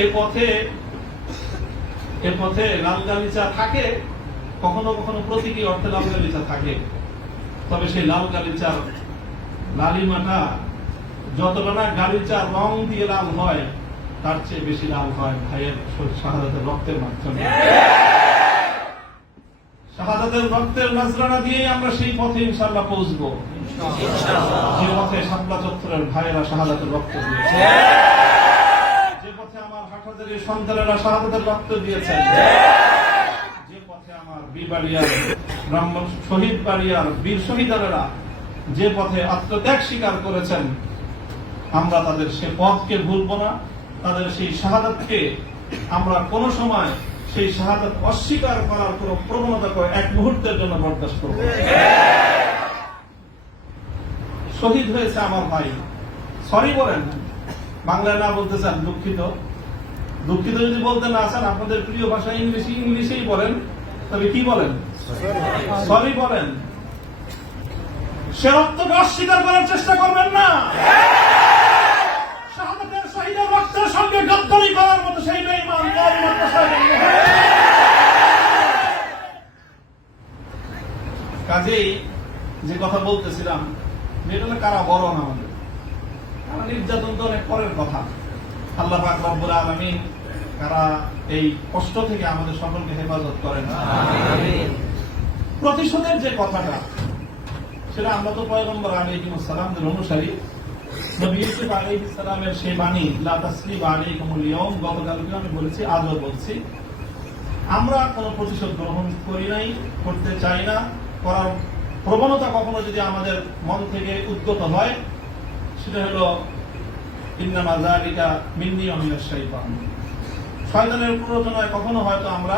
এ পথে লাল গালিচা থাকে, কখনো কখনো প্রতীকী অর্থে লাল গালিচা থাকে, তবে সেই লাল গালিচার লালিমাটা যতটা না গালিচার রং দিয়ে লাল হয়, তার চেয়ে বেশি লাল হয় ভাইয়ের শাহাদাতের রক্তের মাধ্যমে। শাহাদাতের রক্তের নজরানা দিয়ে আমরা সেই পথে ইনশাআল্লাহ পৌঁছবো, যে পথে শাপলা চত্বরের ভাইয়েরা শাহাদাতের রক্ত দিয়েছে, যে পথে আমার হাটহাজারীর সন্তানেরা শাহাদাতের রক্ত দিয়েছেন, যে পথে আমার বীরবাড়িয়ার শহীদ বাড়িয়ার বীর শহীদারেরা যে পথে আত্মত্যাগ স্বীকার করেছেন, আমরা তাদের সে পথকে ভুলবো না। তাদের সেই শাহাদাতকে আমরা কোনো সময় সেই শাহাদাত অস্বীকার করার কোন প্রবণতা করে এক মুহূর্তের জন্য বরদাস্ত করব। শহীদ হয়েছে আমার ভাই, সরি বলেন, বাংলায় না বলতে চান দুঃখিত, দুঃখিত যদি বলতে না চান আপনাদের প্রিয় ভাষা ইংলিশেই বলেন, তবে কি বলেন? সরি বলেন। সে রক্তকে অস্বীকার করার চেষ্টা করবেন না। শাহাদাতের শহীদের রক্তের সঙ্গে গদ্দারি করার মতো সেই বেঈমান কাজেই যে কথা বলতেছিলাম, এটা কারা বরণ আমাদের, কারা নির্যাতন তো অনেক পরের কথা। আল্লাহ পাক রব্বুল আলামিন কারা এই কষ্ট থেকে আমাদের সকলকে হেফাজত করেন। প্রতিশোধের যে কথাটা, সেটা আমরা তো পয়গম্বর আলাইহিস সালামের অনুসারী। নবী ইউসুফ আলাইহিস সালামের সেই বাণী, লা তাসরিবা আলাইকুমুল ইয়াউম, গতকালকে আমি বলেছি, আজও বলছি, আমরা কোনো প্রতিশোধ গ্রহণ করি নাই, করতে চাই না। করার প্রবণতা কখনো যদি আমাদের মন থেকে উদ্গত হয়, সেটা হলো ইন্নামা যালিকা মিন্নী ওয়া মিনাশ শাইতান, শয়তানের প্ররোচনায় কখনো হয়তো আমরা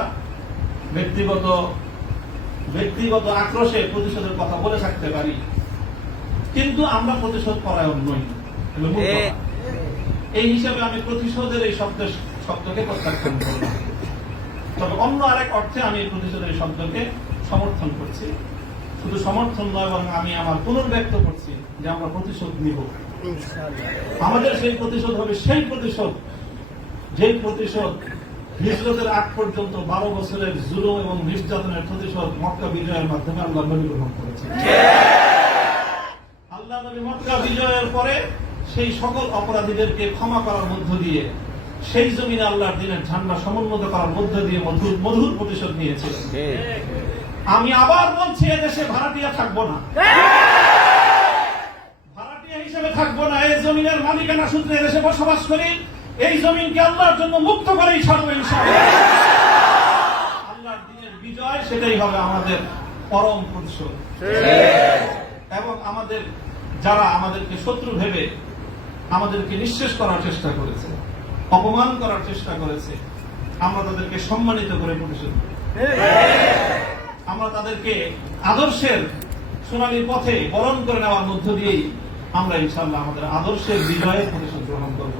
ব্যক্তিগত আক্রোশে প্রতিশোধের কথা বলে থাকতে পারি, কিন্তু আমরা প্রতিশোধ পরায়ণ নই। এই হিসাবে আমি প্রতিশোধের এই শব্দকে প্রত্যাখ্যান করলাম। তবে অন্য আরেক অর্থে আমি প্রতিশোধের এই শব্দকে সমর্থন করছি। শুধু সমর্থন নয়, বরং আমি আমার পুনর্ব্যক্ত করছি যে আমরা প্রতিশোধ নিব। আমাদের সেই প্রতিশোধ হবে সেই প্রতিশোধ, যে প্রতিশোধ হিজরতের আগ পর্যন্ত 12 বছরের জুলুম এবং নির্যাতনের প্রতিশোধ মক্কা বিজয়ের মাধ্যমে আল্লাহ নবী গ্রহণ করেছেন। আল্লাহ নবী মক্কা বিজয়ের পরে সেই সকল অপরাধীদেরকে ক্ষমা করার মধ্য দিয়ে, সেই জমিনে আল্লাহর দ্বীনের ঝান্ডা সমুন্নত করার মধ্য দিয়ে মধুর প্রতিশোধ নিয়েছিলেন। আমি আবার বলছি, এদেশে ভাড়াটিয়া থাকবো না, ভাড়াটিয়া হিসেবে থাকবো না। এই জমিনের মালিকানা সূত্রে এদেশে বসবাস করি, এই জমিনকে আল্লাহর জন্য মুক্ত করেই ছাড়বো ইনশাআল্লাহ। আল্লাহর দ্বীনের বিজয়, সেটাই হবে আমাদের পরম প্রতিশোধ। এবং আমাদের যারা আমাদেরকে শত্রু ভেবে আমাদেরকে নিঃশেষ করার চেষ্টা করেছে, অপমান করার চেষ্টা করেছে, আমরা তাদেরকে সম্মানিত করে প্রতিশোধ, আমরা তাদেরকে আদর্শের সোনালী পথে বরণ করে নেওয়ার মধ্য দিয়েই আমরা ইনশাআল্লাহ আমাদের আদর্শের বিজয়ের প্রতিশোধ গ্রহণ করব।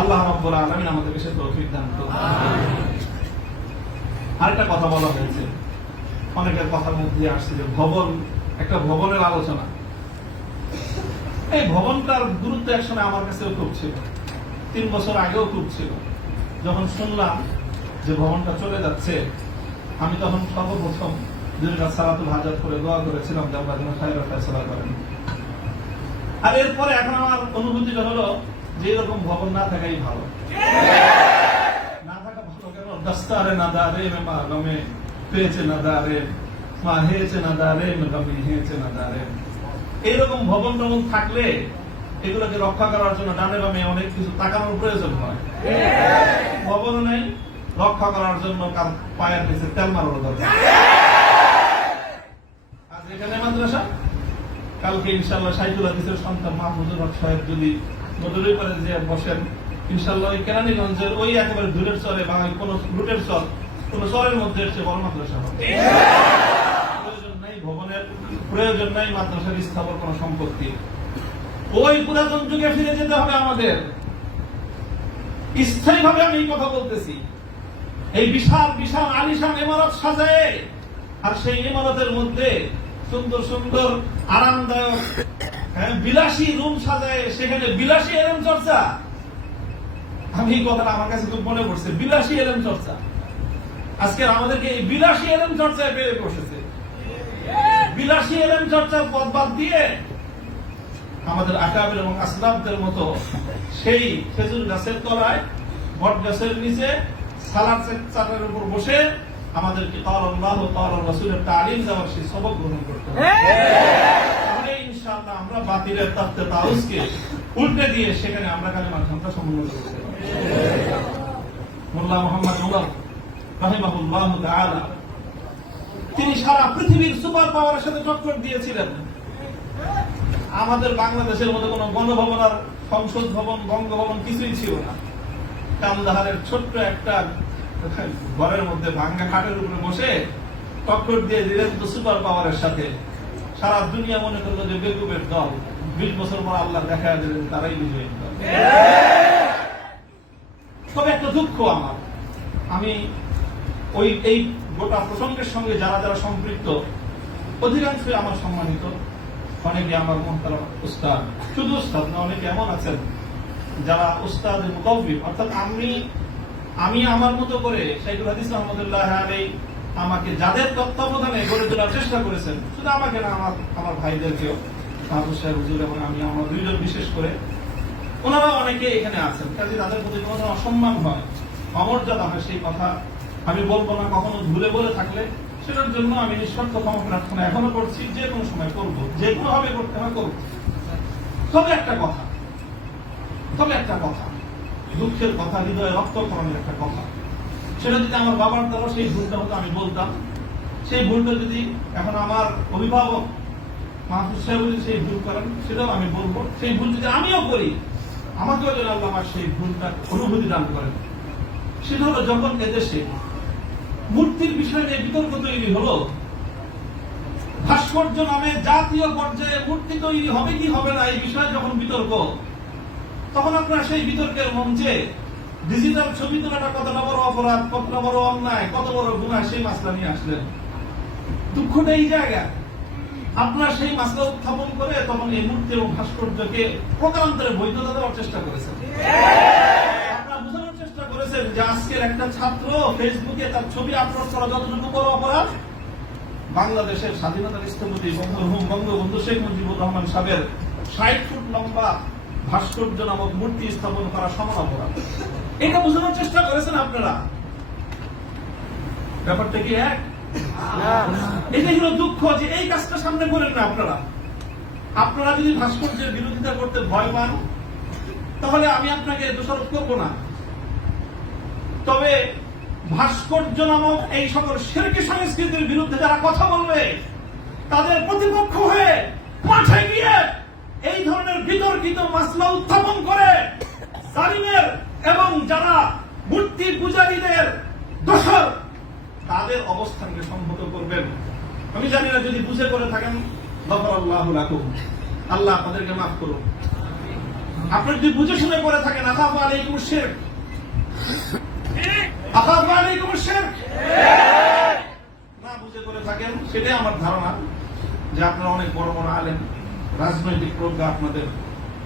আল্লাহ রাব্বুল আলামিন আমাদেরকে সে তৌফিক দান করুন। আরেকটা কথা বলা হয়েছে, অনেকের কথার মধ্যে আসছে যে ভবন, একটা ভবনের আলোচনা। এই ভবনটার গুরুত্ব একসময় আমার কাছেও খুব ছিল, 3 বছর আগেও খুব ছিল। যখন শুনলাম যে ভবনটা চলে যাচ্ছে, আমি তখন সর্বপ্রথম সালাতুল হাজাত করে দোয়া করেছিলাম যে আল্লাহ যেন খায়রাত ফয়সালা করেন। আর এরপরে এখন আমার অনুভূতিটা হলো যে এরকম ভবন না থাকাই ভালো। না থাকা ভালো কেন? দস্তারে না দারে মা গমে পেয়েছে না দারে, মা হেয়েছে না দারে গমে হেয়েছে না দারে। এইরকম ভবন টবন থাকলে এগুলোকে রক্ষা করার জন্য ডানে বামে অনেক কিছু তাকানোর প্রয়োজন হয়। ভবনও নেই, রক্ষা করার জন্য পায়ের নিচে তেল মারানো দরকার। আজ এখানে মাদ্রাসা, কালকে ইনশাআল্লাহ সাইদুল হাদিসের সন্তান মাহমুদুর হক সাহেব যদি মধুরী করে যে বসেন, ইনশাআল্লাহ ওই কেরানীগঞ্জের ওই একেবারে দূরের চরে বা কোন রুটের চর, কোন চরের মধ্যে বড় মাদ্রাসা হবে। প্রয়োজন নাই ভবনের, প্রয়োজন নাই মাদ্রাসার স্থাপন কোন সম্পত্তি। ওই পুরাতন যুগে ফিরে যেতে হবে আমাদের। স্থায়ীভাবে আমি এই কথা বলতেছি। এই বিশাল বিশাল আলিশান ইমারত সাজায়, আর সেই ইমারতের মধ্যে সুন্দর সুন্দর আরামদায়ক বিলাসী রুম সাজায়, সেখানে বিলাসী এলেম চর্চা। আমি এই কথাটা আমার কাছে খুব মনে পড়ছে, বিলাসী এলেম চর্চা। আজকে আমাদেরকে এই বিলাসী এলেম চর্চায় পেরে বসেছে। বিলাসী এলেম চর্চার পথ বাদ দিয়ে আমাদের আকাবের এবং আসলাফদের মতো সেই খেজুর গাছের তলায়, বট গাছের নিচে সালাদ চাটার উপর বসে আমাদেরকে আল্লাহ রাসূলের তালিম দেওয়ার সেই সবক গ্রহণ করতে হবে। তাহলে ইনশাআল্লাহ আমরা বাতিলের তাফতে তাউসকে উল্টে দিয়ে সেখানে আমরা কালেমার ঝান্ডা সমুন্নত করতে পারব। মোল্লা মুহাম্মদ উমর রাহিমাহুল্লাহ তাআলা তিনি সারা পৃথিবীর সুপার পাওয়ারের সাথে টক্কর দিয়েছিলেন। আমাদের বাংলাদেশের মতো কোন গণভবন আর সংসদ ভবন, বঙ্গভবন কিছুই ছিল না। কান্দাহারের ছোট্ট একটা ঘরের মধ্যে ভাঙ্গা খাটের উপরে বসে টক্কর দিয়ে দিলেন তো সুপার পাওয়ারের সাথে। সারা দুনিয়া মনে করলো যে বেকুবের দল। 20 বছর পর আল্লাহ দেখা দিলেন তারাই বিজয়ী দল। তবে একটা দুঃখ আমার, আমি এই গোটা প্রসঙ্গের সঙ্গে যারা যারা সম্পৃক্ত অধিকাংশই আমার সম্মানিত, অনেকে আমার মুহতারাম উস্তাদ, শুধু উস্তাদ না, অনেকে এমন আছেন যারা উস্তাদের মুতাওয়্যিব, অর্থাৎ আমি আমার মতো করে শাইখুল হাদিস রহমাতুল্লাহ আলাইহি আমাকে যাদের তত্ত্বাবধানে গড়ে তোলার চেষ্টা করেছেন, শুধু আমাকে না, আমার ভাইদেরকেও, মাহফুজ সাহেব হুজুর এবং আমি, আমরা দুইজন বিশেষ করে, ওনারা অনেকে এখানে আছেন। কাজে তাদের প্রতি কোনো অসম্মান হয়, অমর্যাদা হয়, সেই কথা আমি বলবো না। কখনো ভুলে বলে থাকলে সেটার জন্য আমি নিঃস্বার্থ ক্ষমা প্রার্থনা এখনো করছি, যে কোনো সময় করবো, যে কোনো ভাবে করতে হয় করবো। তবে একটা কথা, দুঃখের কথা, হৃদয়ে রক্তক্ষরণের একটা কথা, সেটা যদি আমার বাবার দ্বারা সেই ভুলটা হতো আমি বলতাম। সেই ভুলটা যদি এখন আমার অভিভাবক মাহফুজ সাহেব যদি সেই ভুল করেন সেটাও আমি বলবো। সেই ভুল যদি আমিও করি, আমাকেও যেন আল্লাহ আমার সেই ভুলটা অনুভূতি দান করেন। সেটা হলো যখন এদেশে মূর্তির বিষয় নিয়ে বিতর্ক তৈরি হলো, ভাস্কর্য নামে জাতীয় পর্যায়ে মূর্তি তৈরি হবে কি হবে না এই বিষয়ে যখন বিতর্ক, তখন আপনারা সেই বিতর্কের মঞ্চে ডিজিটাল ছবি তোলাটা কতটা বড় অপরাধ, কতটা বড় অন্যায়, কত বড় গুনাহ, সেই মাসলা নিয়ে আসলেন। দুঃখটা এই জায়গায়, আপনারা সেই মাসলা উত্থাপন করে তখন এই মূর্তি এবং ভাস্কর্যকে প্রকারান্তরে বৈধতা দেওয়ার চেষ্টা করেছেন। আপনারা বোঝানোর চেষ্টা করেছেন যে আজকের একটা ছাত্র ফেসবুকে তার ছবি আপলোড করা যতটুকু বড় অপরাধ, বাংলাদেশের স্বাধীনতার স্থপতি বঙ্গবন্ধু শেখ মুজিবুর রহমান সাহেবের 60 ফুট লম্বা ভাস্কর্য নামক মূর্তি স্থাপন করা সমান অপরাধ। এটা বোঝানোর চেষ্টা করেছেন আপনারা। ব্যাপারটা কি এক? এটাই হলো দুঃখ যে এই কাজটা সামনে করেন না আপনারা। আপনারা যদি ভাস্কর্যের বিরোধিতা করতে ভয় পান, তাহলে আমি আপনাকে দোষারোপ করব না। তবে ভাস্কর্য নামক এই সকল শিরকি সংস্কৃতির বিরুদ্ধে যারা কথা বলবে, তাদের প্রতিপক্ষ হয়ে মাঠে গিয়ে এই ধরনের বিতর্কিত মাসলা উত্থাপন করে জালিমের এবং যারা মূর্তি পূজারীদের দোষর, তাদের অবস্থানকে সংহত করবেন। আমি জানি না, যদি বুঝে করে থাকেন গফরাল্লাহু লাকুম, আল্লাহ আপনাদেরকে মাফ করুন। আপনি যদি বুঝে শুনে করে থাকেন আখাফু আলাইকুম শিরক, আখাফু আলাইকুম শিরক, না বুঝে করে থাকেন, সেটাই আমার ধারণা যে আপনারা অনেক বড় বড় আলেম, রাজনৈতিক প্রজ্ঞা আপনাদের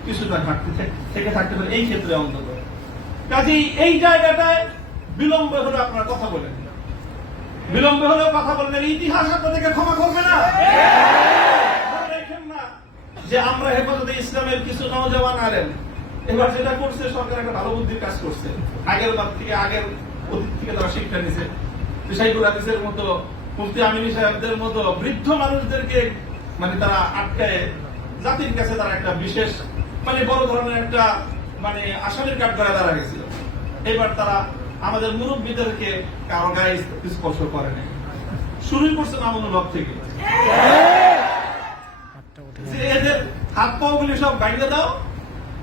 কিছুটা ঘাটতি থেকে থাকতে পারে এই ক্ষেত্রে অন্তত। কাজেই এই জায়গাটায় বিলম্ব হলে আপনারা কথা বলেন, বিলম্ব হলেও কথা বললেন, ইতিহাস আপনাদেরকে ক্ষমা করবে না। দেখেন না যে আমরা হেফাজতে ইসলামের কিছু নওজওয়ান আলেম এবার যেটা করছে, সরকার একটা ভালো বুদ্ধির কাজ করছে। আগের অতীত থেকে তারা শিক্ষা নিছে। শাইখুল হাদিসের মতো, মুফতি আমিনী সাহেবদের মতো বৃদ্ধ মানুষদেরকে মানে তারা আটকায় জাতির কাছে তারা একটা বিশেষ বড় ধরনের একটা আসামির কাঠ করে দাঁড়া গেছিল। এবার তারা আমাদের মুরব্বীদেরকে কারো গায়ে স্পর্শ করে নাই, শুরুই করছে মামুনুল হক থেকে, যে এদের হাত পাও গুলি সব ভাঙিয়ে দাও,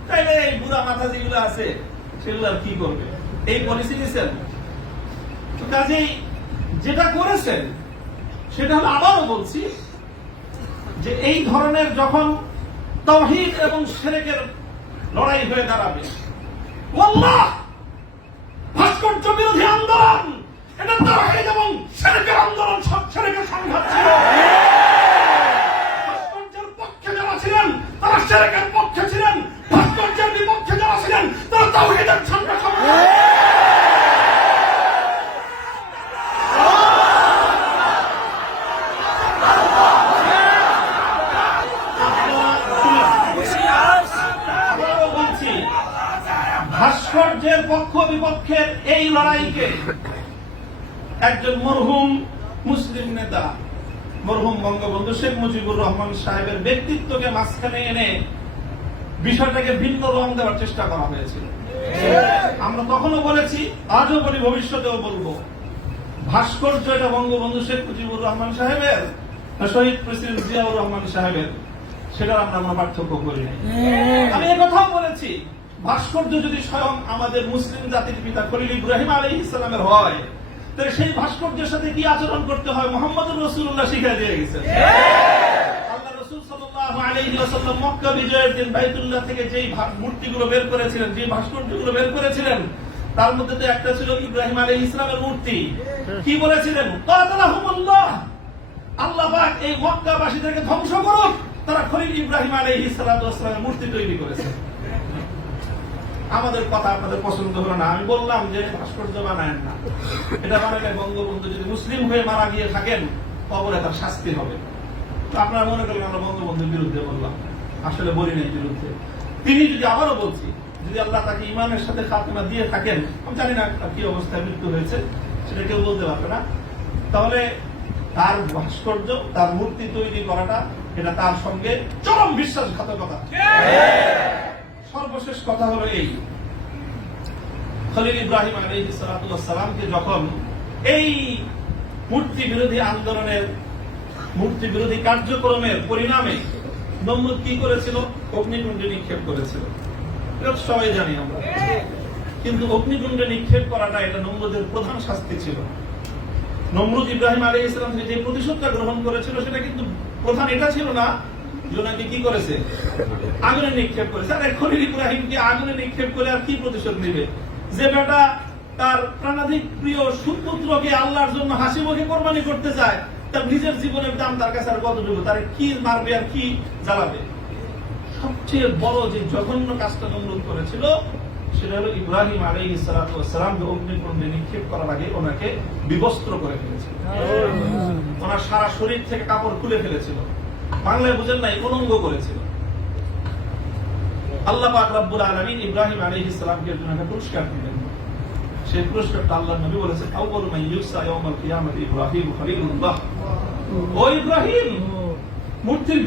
তাইলে এই বুড়া মাথা যেগুলো আছে সেগুলো আর কি করবে, এই পলিসি নিয়েছেন। কাজেই যেটা করেছেন সেটা হলো, আবারও বলছি, যে এই ধরনের যখন তাওহীদ এবং শিরকের লড়াই হয়ে দাঁড়াবে, আল্লাহ ভাস্কর্য বিরোধী আন্দোলন, এটা তাওহীদ এবং শিরকের আন্দোলন, সব শিরকের সংঘাত ছিল। ভাস্কর্যের পক্ষে যারা ছিলেন তারা শিরকের পক্ষে ছিলেন, ভাস্কর্যের বিপক্ষে যারা ছিলেন তারা তাওহীদের সংঘাত রাষ্ট্রপক্ষের এই লড়াইকে একজন মরহুম মুসলিম নেতা মরহুম বঙ্গবন্ধু শেখ মুজিবুর রহমান সাহেবের ব্যক্তিত্বকে মাঝখানে এনে বিষয়টাকে ভিন্ন রং দেওয়ার চেষ্টা করা হয়েছিল। আমরা তখনও বলেছি, আজও বলি, ভবিষ্যতেও বলবো, ভাস্কর্য এটা বঙ্গবন্ধু শেখ মুজিবুর রহমান সাহেবের না শহীদ প্রেসিডেন্ট জিয়াউর রহমান সাহেবের, সেটা আমরা পার্থক্য করি নাই। আমি একথাও বলেছি, ভাস্কর্য যদি স্বয়ং আমাদের মুসলিম জাতির পিতা খলিল ইব্রাহিম আলাইহিস সালামের হয়, তাহলে সেই ভাস্কর্যের সাথে কি আচরণ করতে হয় মুহাম্মদুর রাসূলুল্লাহ শিখিয়ে দিয়ে গেছেন। আল্লাহ রাসূল সাল্লাল্লাহু আলাইহি ওয়াসাল্লাম মক্কা বিজয়ের দিন বাইতুল্লাহ থেকে যেই মূর্তিগুলো বের করেছিলেন, যে ভাস্কর্যগুলো বের করেছিলেন, তার মধ্যে তো একটা ছিল ইব্রাহিম আলাইহিস সালামের মূর্তি। কি বলেছিলেন? কাতালাহুমুল্লাহ, আল্লাহ পাক এই মক্কাবাসীদেরকে ধ্বংস করুক, তারা খলিল ইব্রাহিম আলাইহিস সালামের মূর্তি তৈরি করেছে। আমাদের কথা আপনাদের পছন্দ হলো না, আমি বললাম যে ভাস্কর্য বানায়েন না, এটা বানালে বঙ্গবন্ধু যদি মুসলিম হয়ে মারা গিয়ে থাকেন কবরে তার শাস্তি হবে। তো আপনারা মনে করলেন আমরা বঙ্গবন্ধুর বিরুদ্ধে বললাম, আসলে বলি নাই বিরুদ্ধে। তিনি যদি, আবারও বলছি, যদি আল্লাহ তাকে ইমানের সাথে খাতেমা দিয়ে থাকেন, আমি জানি না কি অবস্থায় মৃত্যু হয়েছে সেটা কেউ বলতে পারবে না, তাহলে তার ভাস্কর্য, তার মূর্তি তৈরি করাটা এটা তার সঙ্গে চরম বিশ্বাসঘাতকতা। সর্বশেষ কথা হলো এই, খলিল ইব্রাহিম আলাইহিস সালামকে যখন এই মূর্তি বিরোধী আন্দোলনের, মূর্তি বিরোধী কার্যক্রমের পরিণামে নমরুদ কি করেছিল? অগ্নিকুণ্ডে নিক্ষেপ করেছিল। এটা সবাই জানি আমরা। কিন্তু অগ্নিকুণ্ডে নিক্ষেপ করাটা এটা নমরুদের প্রধান শাস্তি ছিল। নমরুদ ইব্রাহিম আলাইহিস সালাম থেকে যে প্রতিশোধটা গ্রহণ করেছিল সেটা কিন্তু প্রধান এটা ছিল না যে ওনাকে কি করেছে, আগুনে নিক্ষেপ করেছে। আর খলিল ইব্রাহিমকে আগুনে নিক্ষেপ করে আর কি প্রতিশোধ নেবে? যে বেটা তার প্রাণাধিক প্রিয় সুপুত্রকে আল্লাহর জন্য হাসি মুখে কোরবানি করতে চায়, তার নিজের জীবনের দাম তার কাছে আর কতটুকু, তার কি মারবে আর কি জ্বালাবে? সবচেয়ে বড় যে জঘন্য কাজটা নমরুদ করেছিল সেটা হলো ইব্রাহিম আলাইহিস সালামকে অগ্নিকুণ্ডে নিক্ষেপ করার আগে ওনাকে বিবস্ত্র করে ফেলেছিল। ওনার সারা শরীর থেকে কাপড় খুলে ফেলেছিল, বাংলায় বুঝেন নাই, উলঙ্গ করেছিল। আল্লাহ পাক রব্বুল আলামিন ইব্রাহিম আলাইহিস সালামকে জন্য একটা পুরস্কার দিলেন। সেই পুরস্কারটা আল্লাহর নবী বলেছেন, আউয়ালু মান ইউসা ইয়াউমাল কিয়ামাতি ইব্রাহিম খলিলুল্লাহ। ও ইব্রাহিম, মূর্তির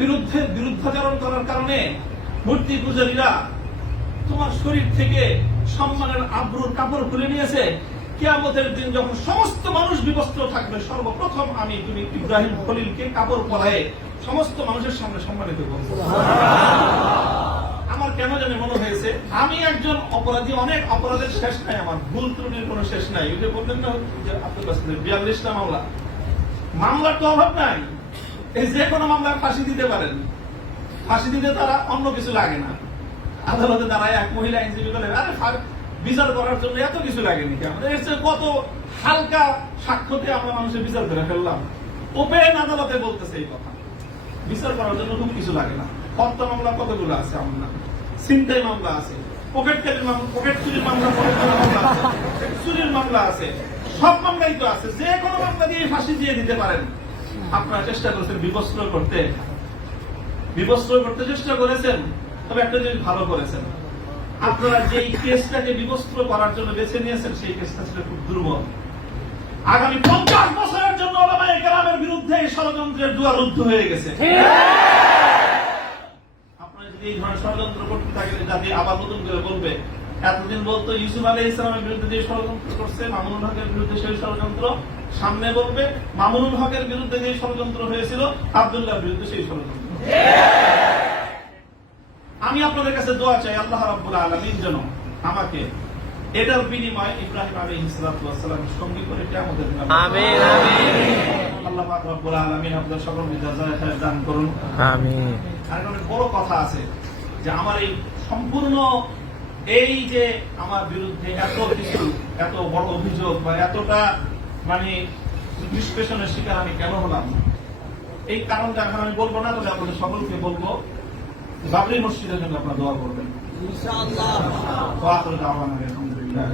বিরুদ্ধাচরণ করার কারণে মূর্তি পূজারীরা তোমার শরীর থেকে সম্মানের আব্রুর কাপড় খুলে নিয়েছে। কিয়ামতের দিন যখন সমস্ত মানুষ বিবস্ত্র থাকবে, সর্বপ্রথম আমি তুমি ইব্রাহিম খলিলকে কাপড় পরায়ে সমস্ত মানুষের সামনে সম্মানিত করব। আমার কেন জানি মনে হয়েছে আমি একজন অপরাধী, অনেক অপরাধের শেষ নাই, আমার ভুল ত্রুটির কোনো শেষ নাই। ওই যে বললেন না যে আব্দুল বাসির 42টা মামলা, মামলার তো অভাব নাই। এই যে কোনো মামলায় ফাঁসি দিতে পারেন, ফাঁসি দিতে তারা অন্য কিছু লাগে না। আদালতে দাঁড়ায় এক মহিলা আইনজীবী বলেন, আরে বিচার করার জন্য এত কিছু লাগেনি কি? আমাদের এর চেয়ে কত হালকা সাক্ষ্যতে আমরা মানুষের বিচার করে ফেললাম। ওপেন আদালতে বলতেছে এই কথা, বিচার করার জন্য খুব কিছু লাগে না। হত্যা মামলা কতগুলো আছে, আমরা ছিনতাই মামলা আছে, পকেট চুরির মামলা আছে, চুরির মামলা আছে, সব মামলাই তো আছে। যে কোনো মামলা দিয়ে ফাঁসি দিয়ে দিতে পারেন। আপনারা চেষ্টা করেছেন বিবস্ত্র করতে চেষ্টা করেছেন, তবে একটা জিনিস ভালো করেছেন, আপনারা যেই কেসটাকে বিবস্ত্র করার জন্য বেছে নিয়েছেন সেই কেসটা ছিল খুব দুর্বল। আগামী 50 বছরের জন্য ওলামায়ে কেরামের বিরুদ্ধে এই ষড়যন্ত্রের দুয়ার রুদ্ধ হয়ে গেছে। আপনারা যদি এই ধরনের ষড়যন্ত্র করতে থাকেন, জাতি আবার নতুন করে বলবে, এতদিন বলতো ইউসুফ আলাইহিস সালামের বিরুদ্ধে যে ষড়যন্ত্র করছে, মামুনুল হকের বিরুদ্ধে সেই ষড়যন্ত্র, সামনে বলবে মামুনুল হকের বিরুদ্ধে যে ষড়যন্ত্র হয়েছিল, আব্দুল্লাহর বিরুদ্ধে সেই ষড়যন্ত্র। আমি আপনাদের কাছে দোয়া চাই, আল্লাহ রাব্বুল আলামিন যেন আমাকে এটার বিনিময়ে ইব্রাহিম আলাইহিস সালামের সঙ্গী করে কিয়ামতের দিন। আমিন আমিন। আল্লাহ পাক রব্বুল আলামিন আপনাদের সকলকে জাযায়ে খায়র দান করুন। আমিন। আর অনেক বড় কথা আছে যে আমার এই সম্পূর্ণ এই যে আমার বিরুদ্ধে এত কিছু, এত বড় অভিযোগ বা এতটা মানে নিষ্পেষণের শিকার আমি কেন হলাম, এই কারণটা এখন আমি বলবো না, তবে আপনাদের সকলকে বলবো বাবরি মসজিদের জন্য আপনারা দোয়া করবেন ইনশাআল্লাহ। ওয়া আখিরু দাওয়ানা আলহামদুলিল্লাহ।